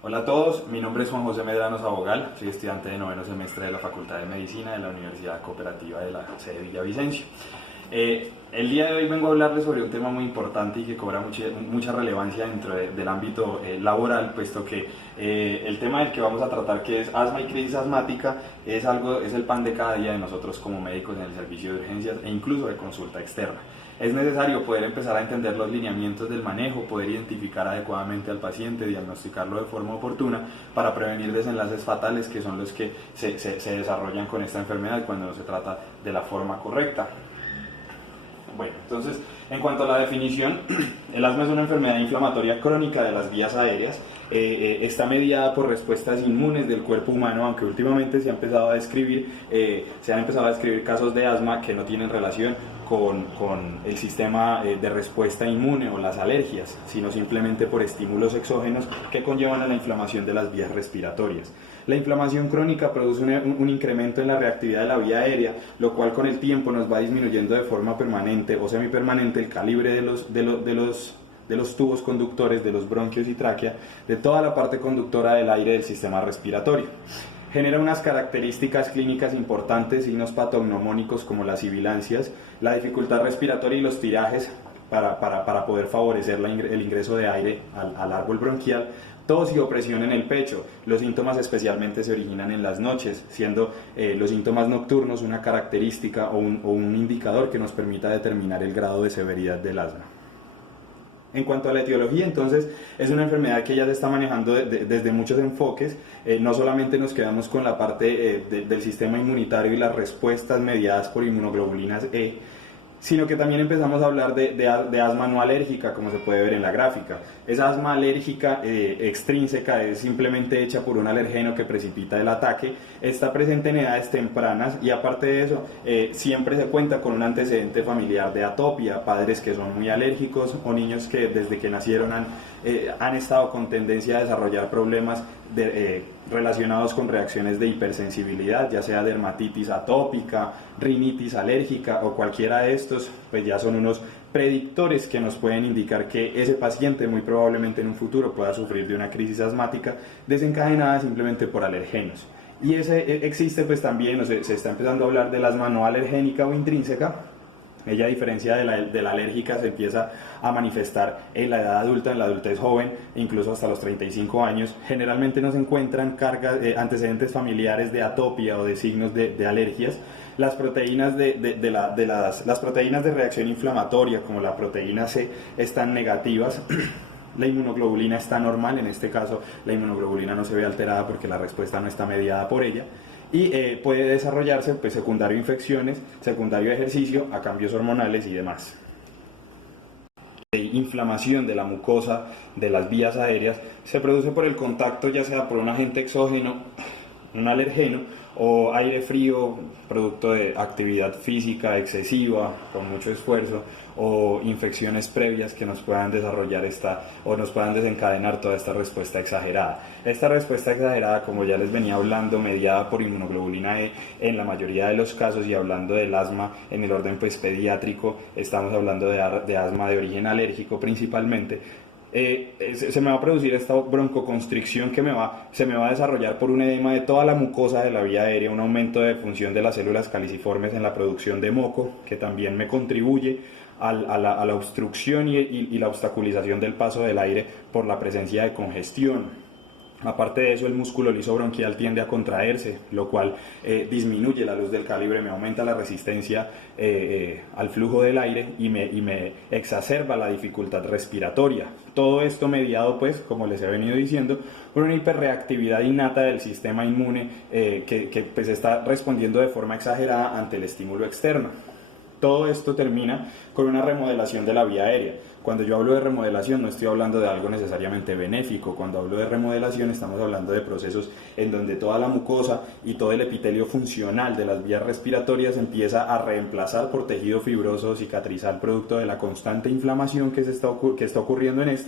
Hola a todos, mi nombre es Juan José Medrano Sabogal, soy estudiante de noveno semestre de la Facultad de Medicina de la Universidad Cooperativa de la sede Villavicencio. El día de hoy vengo a hablarles sobre un tema muy importante y que cobra mucha relevancia dentro del ámbito laboral, puesto que el tema del que vamos a tratar, que es asma y crisis asmática, es el pan de cada día de nosotros como médicos en el servicio de urgencias e incluso de consulta externa. Es necesario poder empezar a entender los lineamientos del manejo, poder identificar adecuadamente al paciente, diagnosticarlo de forma oportuna para prevenir desenlaces fatales que son los que se desarrollan con esta enfermedad cuando no se trata de la forma correcta. Bueno, entonces, en cuanto a la definición, el asma es una enfermedad inflamatoria crónica de las vías aéreas. Está mediada por respuestas inmunes del cuerpo humano, aunque últimamente se han empezado a describir casos de asma que no tienen relación con el sistema de respuesta inmune o las alergias, sino simplemente por estímulos exógenos que conllevan a la inflamación de las vías respiratorias. La inflamación crónica produce un incremento en la reactividad de la vía aérea, lo cual con el tiempo nos va disminuyendo de forma permanente o semipermanente el calibre de los tubos conductores, de los bronquios y tráquea, de toda la parte conductora del aire del sistema respiratorio. Genera unas características clínicas importantes, signos patognomónicos como las sibilancias, la dificultad respiratoria y los tirajes para poder favorecer el ingreso de aire al árbol bronquial, tos y opresión en el pecho. Los síntomas especialmente se originan en las noches, siendo los síntomas nocturnos una característica o un indicador que nos permita determinar el grado de severidad del asma. En cuanto a la etiología, entonces, es una enfermedad que ya se está manejando desde muchos enfoques. No solamente nos quedamos con la parte del sistema inmunitario y las respuestas mediadas por inmunoglobulinas E, sino que también empezamos a hablar de asma no alérgica, como se puede ver en la gráfica. Esa asma alérgica extrínseca es simplemente hecha por un alergeno que precipita el ataque, está presente en edades tempranas y aparte de eso, siempre se cuenta con un antecedente familiar de atopia, padres que son muy alérgicos o niños que desde que nacieron han estado con tendencia a desarrollar problemas relacionados con reacciones de hipersensibilidad, ya sea dermatitis atópica, rinitis alérgica o cualquiera de estos, pues ya son unos predictores que nos pueden indicar que ese paciente muy probablemente en un futuro pueda sufrir de una crisis asmática desencadenada simplemente por alergenos. Y existe pues también, se está empezando a hablar del asma no alergénica o intrínseca. Ella, a diferencia de la alérgica, se empieza a manifestar en la edad adulta, en la adultez joven, incluso hasta los 35 años. Generalmente no se encuentran antecedentes familiares de atopia o de signos de alergias. Las proteínas las proteínas de reacción inflamatoria, como la proteína C, están negativas. La inmunoglobulina está normal, en este caso la inmunoglobulina no se ve alterada porque la respuesta no está mediada por ella. Y puede desarrollarse pues, secundario a infecciones, secundario a ejercicio, a cambios hormonales y demás. Inflamación de la mucosa de las vías aéreas se produce por el contacto ya sea por un agente exógeno, un alergeno, o aire frío, producto de actividad física excesiva, con mucho esfuerzo, o infecciones previas que nos puedan desarrollar o nos puedan desencadenar toda esta respuesta exagerada. Esta respuesta exagerada, como ya les venía hablando, mediada por inmunoglobulina E en la mayoría de los casos, y hablando del asma en el orden pues pediátrico, estamos hablando de asma de origen alérgico principalmente. Se me va a producir esta broncoconstricción que se me va a desarrollar por un edema de toda la mucosa de la vía aérea, un aumento de función de las células caliciformes en la producción de moco, que también me contribuye a la obstrucción y la obstaculización del paso del aire por la presencia de congestión. Aparte de eso, el músculo liso bronquial tiende a contraerse, lo cual disminuye la luz del calibre, me aumenta la resistencia al flujo del aire y me exacerba la dificultad respiratoria. Todo esto mediado, pues, como les he venido diciendo, por una hiperreactividad innata del sistema inmune que pues, está respondiendo de forma exagerada ante el estímulo externo. Todo esto termina con una remodelación de la vía aérea. Cuando yo hablo de remodelación no estoy hablando de algo necesariamente benéfico. Cuando hablo de remodelación estamos hablando de procesos en donde toda la mucosa y todo el epitelio funcional de las vías respiratorias empieza a reemplazar por tejido fibroso cicatrizal producto de la constante inflamación que está ocurriendo en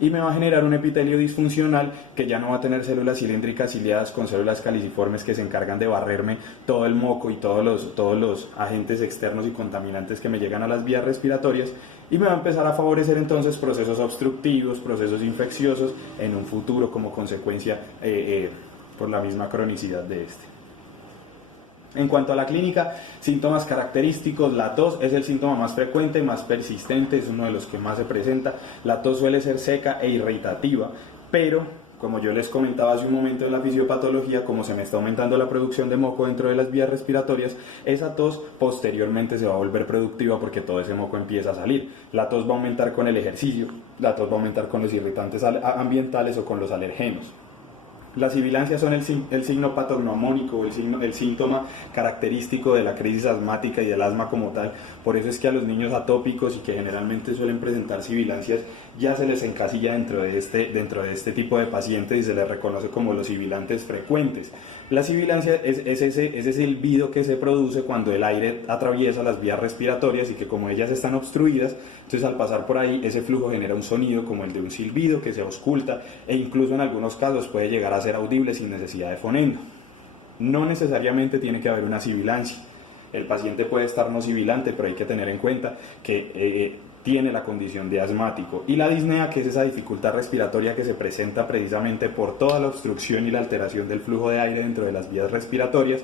y me va a generar un epitelio disfuncional que ya no va a tener células cilíndricas ciliadas con células caliciformes que se encargan de barrerme todo el moco y todos los agentes externos y contaminantes que me llegan a las vías respiratorias, y me va a empezar a favorecer entonces procesos obstructivos, procesos infecciosos en un futuro como consecuencia por la misma cronicidad de este. En cuanto a la clínica, síntomas característicos, la tos es el síntoma más frecuente, más persistente, es uno de los que más se presenta. La tos suele ser seca e irritativa, pero como yo les comentaba hace un momento en la fisiopatología, como se me está aumentando la producción de moco dentro de las vías respiratorias, esa tos posteriormente se va a volver productiva porque todo ese moco empieza a salir. La tos va a aumentar con el ejercicio, la tos va a aumentar con los irritantes ambientales o con los alergenos. Las sibilancias son el signo patognomónico, el síntoma característico de la crisis asmática y del asma como tal. Por eso es que a los niños atópicos y que generalmente suelen presentar sibilancias ya se les encasilla dentro de este tipo de pacientes y se les reconoce como los sibilantes frecuentes. La sibilancia es ese silbido que se produce cuando el aire atraviesa las vías respiratorias y que como ellas están obstruidas, entonces al pasar por ahí ese flujo genera un sonido como el de un silbido que se ausculta e incluso en algunos casos puede llegar a ser audible sin necesidad de fonendo. No necesariamente tiene que haber una sibilancia. El paciente puede estar no sibilante, pero hay que tener en cuenta que tiene la condición de asmático. Y la disnea, que es esa dificultad respiratoria que se presenta precisamente por toda la obstrucción y la alteración del flujo de aire dentro de las vías respiratorias,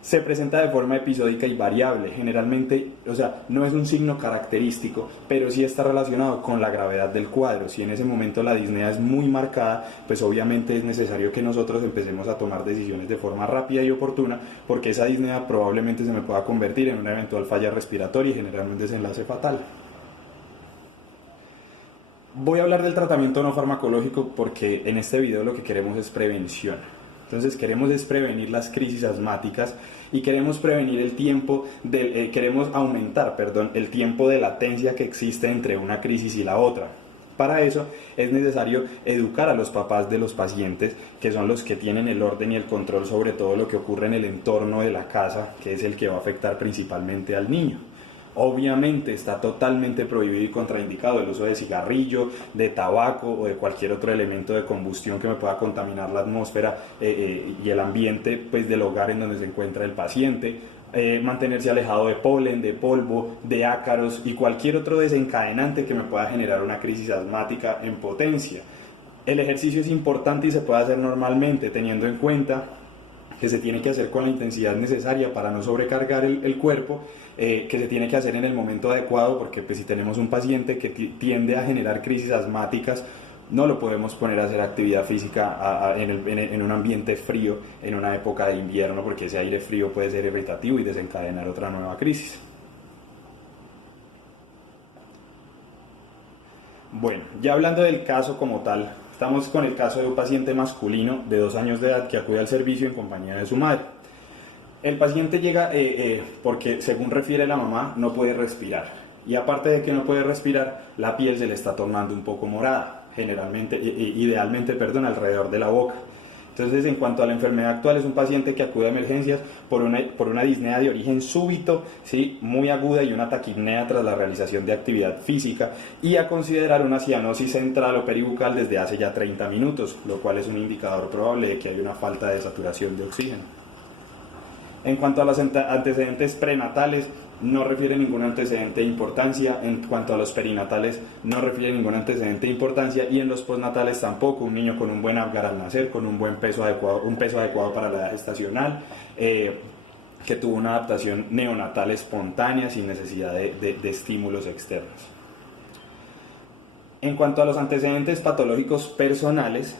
se presenta de forma episódica y variable. Generalmente, no es un signo característico, pero sí está relacionado con la gravedad del cuadro. Si en ese momento la disnea es muy marcada, pues obviamente es necesario que nosotros empecemos a tomar decisiones de forma rápida y oportuna, porque esa disnea probablemente se me pueda convertir en una eventual falla respiratoria y generar un desenlace fatal. Voy a hablar del tratamiento no farmacológico porque en este video lo que queremos es prevención. Entonces queremos prevenir las crisis asmáticas y queremos aumentar el tiempo de latencia que existe entre una crisis y la otra. Para eso es necesario educar a los papás de los pacientes, que son los que tienen el orden y el control sobre todo lo que ocurre en el entorno de la casa, que es el que va a afectar principalmente al niño. Obviamente está totalmente prohibido y contraindicado el uso de cigarrillo, de tabaco o de cualquier otro elemento de combustión que me pueda contaminar la atmósfera y el ambiente del hogar en donde se encuentra el paciente. Mantenerse alejado de polen, de polvo, de ácaros y cualquier otro desencadenante que me pueda generar una crisis asmática en potencia. El ejercicio es importante y se puede hacer normalmente, teniendo en cuenta que se tiene que hacer con la intensidad necesaria para no sobrecargar el cuerpo, que se tiene que hacer en el momento adecuado, porque si tenemos un paciente que tiende a generar crisis asmáticas, no lo podemos poner a hacer actividad física en un ambiente frío, en una época de invierno, porque ese aire frío puede ser irritativo y desencadenar otra nueva crisis. Bueno, ya hablando del caso como tal, estamos con el caso de un paciente masculino de 2 años de edad que acude al servicio en compañía de su madre. El paciente llega porque, según refiere la mamá, no puede respirar. Y aparte de que no puede respirar, la piel se le está tornando un poco morada, idealmente, alrededor de la boca. Entonces, en cuanto a la enfermedad actual, es un paciente que acude a emergencias por una disnea de origen súbito, ¿sí?, muy aguda y una taquipnea tras la realización de actividad física, y a considerar una cianosis central o peribucal desde hace ya 30 minutos, lo cual es un indicador probable de que hay una falta de saturación de oxígeno. En cuanto a los antecedentes prenatales, no refiere ningún antecedente de importancia. En cuanto a los perinatales, no refiere ningún antecedente de importancia, y en los postnatales tampoco. Un niño con un buen Apgar al nacer, con un peso adecuado para la edad gestacional, que tuvo una adaptación neonatal espontánea sin necesidad de estímulos externos. En cuanto a los antecedentes patológicos personales,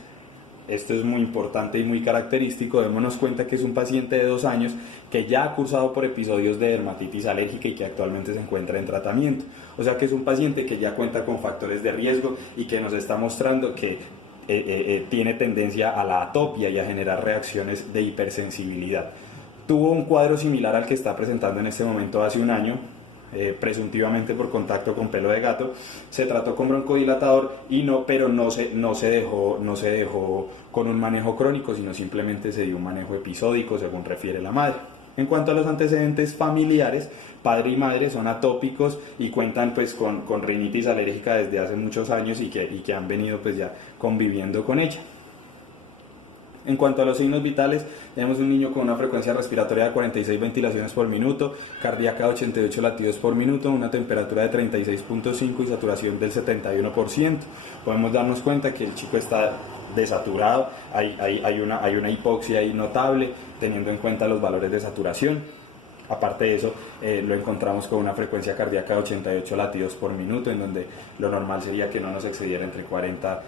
esto es muy importante y muy característico. Démonos cuenta que es un paciente de 2 años que ya ha cursado por episodios de dermatitis alérgica y que actualmente se encuentra en tratamiento. O sea que es un paciente que ya cuenta con factores de riesgo y que nos está mostrando que tiene tendencia a la atopia y a generar reacciones de hipersensibilidad. Tuvo un cuadro similar al que está presentando en este momento hace 1 año, presuntivamente por contacto con pelo de gato. Se trató con broncodilatador pero no se dejó con un manejo crónico, sino simplemente se dio un manejo episódico, según refiere la madre. En cuanto a los antecedentes familiares, padre y madre son atópicos y cuentan con rinitis alérgica desde hace muchos años y que han venido ya conviviendo con ella. En cuanto a los signos vitales, tenemos un niño con una frecuencia respiratoria de 46 ventilaciones por minuto, cardíaca de 88 latidos por minuto, una temperatura de 36.5 y saturación del 71%. Podemos darnos cuenta que el chico está desaturado, hay una hipoxia ahí notable, teniendo en cuenta los valores de saturación. Aparte de eso, lo encontramos con una frecuencia cardíaca de 88 latidos por minuto, en donde lo normal sería que no nos excediera entre 40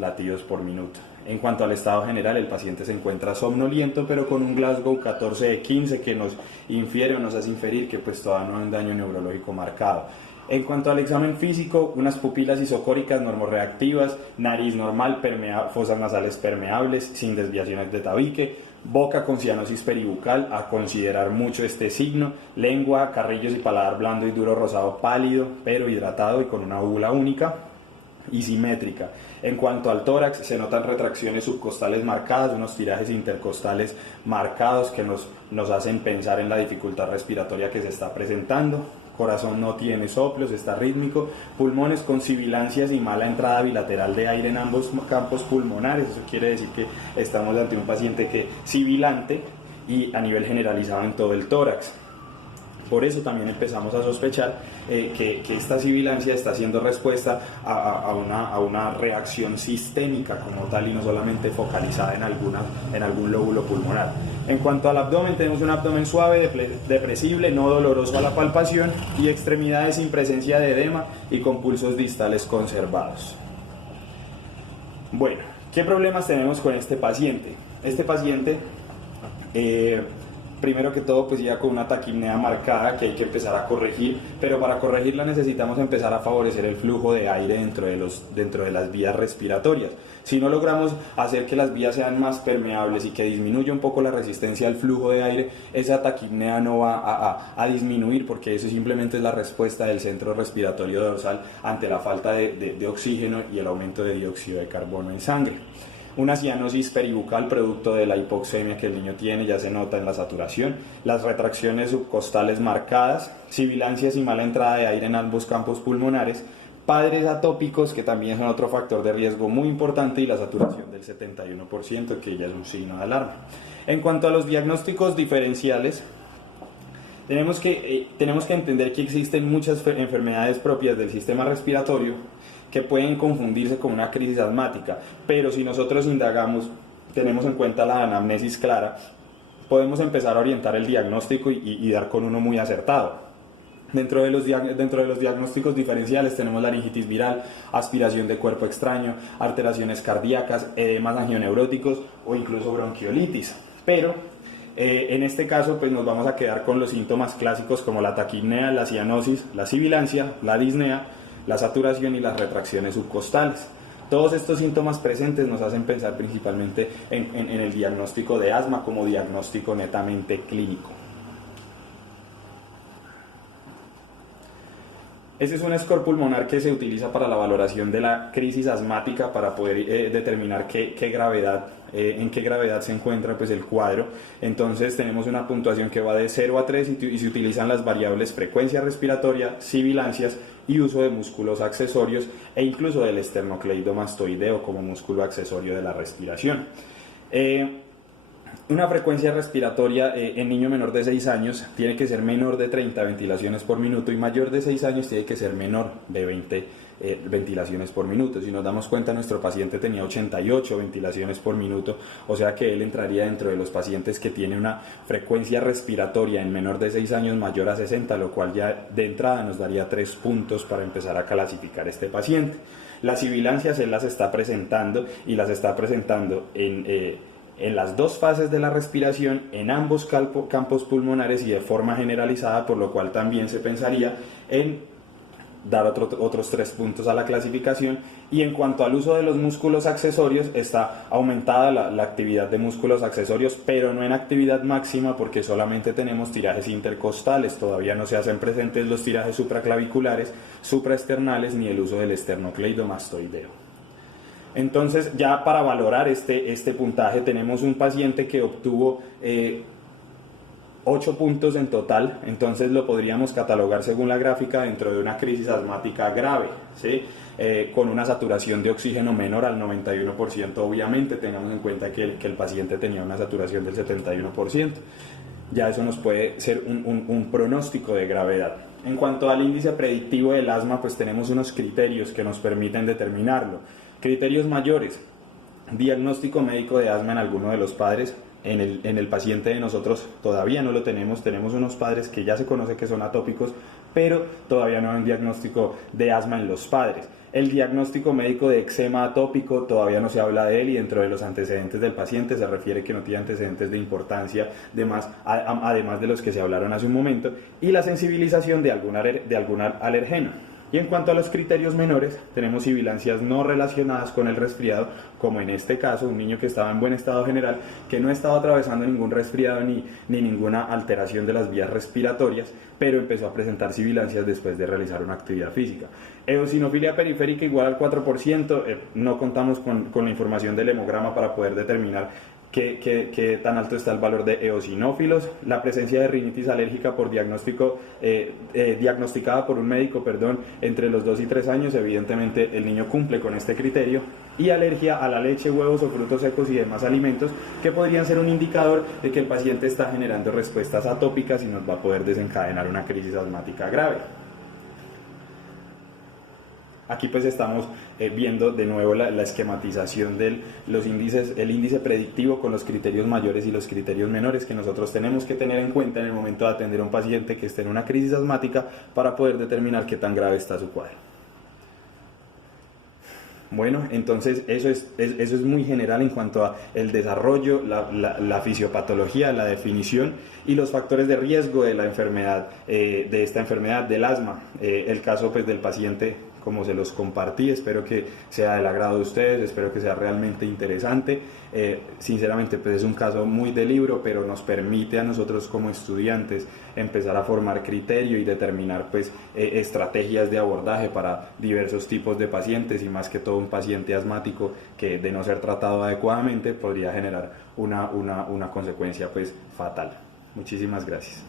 latidos por minuto. En cuanto al estado general, el paciente se encuentra somnoliento, pero con un Glasgow 14 de 15 que nos infiere o nos hace inferir que pues todavía no hay un daño neurológico marcado. En cuanto al examen físico, unas pupilas isocóricas normorreactivas, nariz normal, fosas nasales permeables, sin desviaciones de tabique, boca con cianosis peribucal, a considerar mucho este signo, lengua, carrillos y paladar blando y duro rosado pálido, pero hidratado y con una úvula única y simétrica. En cuanto al tórax, se notan retracciones subcostales marcadas, unos tirajes intercostales marcados que nos hacen pensar en la dificultad respiratoria que se está presentando. Corazón no tiene soplos, está rítmico, pulmones con sibilancias y mala entrada bilateral de aire en ambos campos pulmonares. Eso quiere decir que estamos ante un paciente que sibilante y a nivel generalizado en todo el tórax. Por eso también empezamos a sospechar que esta sibilancia está siendo respuesta a una reacción sistémica como tal y no solamente focalizada en algún lóbulo pulmonar. En cuanto al abdomen, tenemos un abdomen suave, depresible, no doloroso a la palpación y extremidades sin presencia de edema y con pulsos distales conservados. Bueno, ¿qué problemas tenemos con este paciente? Este paciente primero que todo pues ya con una taquipnea marcada que hay que empezar a corregir, pero para corregirla necesitamos empezar a favorecer el flujo de aire dentro de las vías respiratorias. Si no logramos hacer que las vías sean más permeables y que disminuya un poco la resistencia al flujo de aire, esa taquipnea no va a disminuir, porque eso simplemente es la respuesta del centro respiratorio dorsal ante la falta de oxígeno y el aumento de dióxido de carbono en sangre. Una cianosis peribucal producto de la hipoxemia que el niño tiene ya se nota en la saturación, las retracciones subcostales marcadas, sibilancias y mala entrada de aire en ambos campos pulmonares, padres atópicos que también son otro factor de riesgo muy importante y la saturación del 71% que ya es un signo de alarma. En cuanto a los diagnósticos diferenciales, tenemos que entender que existen muchas enfermedades propias del sistema respiratorio que pueden confundirse con una crisis asmática, pero si nosotros indagamos, tenemos en cuenta la anamnesis clara, podemos empezar a orientar el diagnóstico y dar con uno muy acertado. Dentro de los diagnósticos diferenciales tenemos laringitis viral, aspiración de cuerpo extraño, alteraciones cardíacas, edemas angioneuróticos o incluso bronquiolitis, pero en este caso pues nos vamos a quedar con los síntomas clásicos como la taquipnea, la cianosis, la sibilancia, la disnea, la saturación y las retracciones subcostales. Todos estos síntomas presentes nos hacen pensar principalmente en el diagnóstico de asma como diagnóstico netamente clínico. Este es un score pulmonar que se utiliza para la valoración de la crisis asmática para poder determinar en qué gravedad se encuentra pues, el cuadro. Entonces tenemos una puntuación que va de 0 a 3 y se utilizan las variables frecuencia respiratoria, sibilancias y uso de músculos accesorios e incluso del esternocleidomastoideo como músculo accesorio de la respiración. Una frecuencia respiratoria en niño menor de 6 años tiene que ser menor de 30 ventilaciones por minuto y mayor de 6 años tiene que ser menor de 20 ventilaciones por minuto. Si nos damos cuenta, nuestro paciente tenía 88 ventilaciones por minuto, o sea que él entraría dentro de los pacientes que tiene una frecuencia respiratoria en menor de 6 años mayor a 60, lo cual ya de entrada nos daría 3 puntos para empezar a clasificar este paciente. Las sibilancias él las está presentando y las está presentando en las dos fases de la respiración, en ambos campos pulmonares y de forma generalizada, por lo cual también se pensaría en dar otros 3 puntos a la clasificación. Y en cuanto al uso de los músculos accesorios, está aumentada la actividad de músculos accesorios, pero no en actividad máxima porque solamente tenemos tirajes intercostales, todavía no se hacen presentes los tirajes supraclaviculares, supraesternales ni el uso del esternocleidomastoideo. Entonces, ya para valorar este puntaje, tenemos un paciente que obtuvo 8 puntos en total, entonces lo podríamos catalogar según la gráfica dentro de una crisis asmática grave, ¿sí? con una saturación de oxígeno menor al 91%, obviamente tengamos en cuenta que el paciente tenía una saturación del 71%. Ya eso nos puede ser un pronóstico de gravedad. En cuanto al índice predictivo del asma, pues tenemos unos criterios que nos permiten determinarlo. Criterios mayores: diagnóstico médico de asma en alguno de los padres. En el paciente de nosotros todavía no lo tenemos unos padres que ya se conoce que son atópicos, pero todavía no hay un diagnóstico de asma en los padres. El diagnóstico médico de eczema atópico todavía no se habla de él, y dentro de los antecedentes del paciente se refiere que no tiene antecedentes de importancia, además de los que se hablaron hace un momento, y la sensibilización de algún alergeno. Y en cuanto a los criterios menores, tenemos sibilancias no relacionadas con el resfriado, como en este caso, un niño que estaba en buen estado general, que no estaba atravesando ningún resfriado ni ninguna alteración de las vías respiratorias, pero empezó a presentar sibilancias después de realizar una actividad física. Eosinofilia periférica igual al 4%, no contamos con la información del hemograma para poder determinar qué tan alto está el valor de eosinófilos. La presencia de rinitis alérgica por diagnosticada por un médico, entre los 2 y 3 años, evidentemente el niño cumple con este criterio. Y alergia a la leche, huevos o frutos secos y demás alimentos, que podrían ser un indicador de que el paciente está generando respuestas atópicas y nos va a poder desencadenar una crisis asmática grave. Aquí pues estamos viendo de nuevo la esquematización de los índices, el índice predictivo con los criterios mayores y los criterios menores que nosotros tenemos que tener en cuenta en el momento de atender a un paciente que esté en una crisis asmática para poder determinar qué tan grave está su cuadro. Bueno, entonces eso es muy general en cuanto a el desarrollo, la fisiopatología, la definición y los factores de riesgo de la enfermedad, de esta enfermedad del asma. El caso pues del paciente, como se los compartí, espero que sea del agrado de ustedes, espero que sea realmente interesante. Sinceramente pues es un caso muy de libro, pero nos permite a nosotros como estudiantes empezar a formar criterio y determinar pues estrategias de abordaje para diversos tipos de pacientes, y más que todo un paciente asmático que, de no ser tratado adecuadamente, podría generar una consecuencia pues fatal. Muchísimas gracias.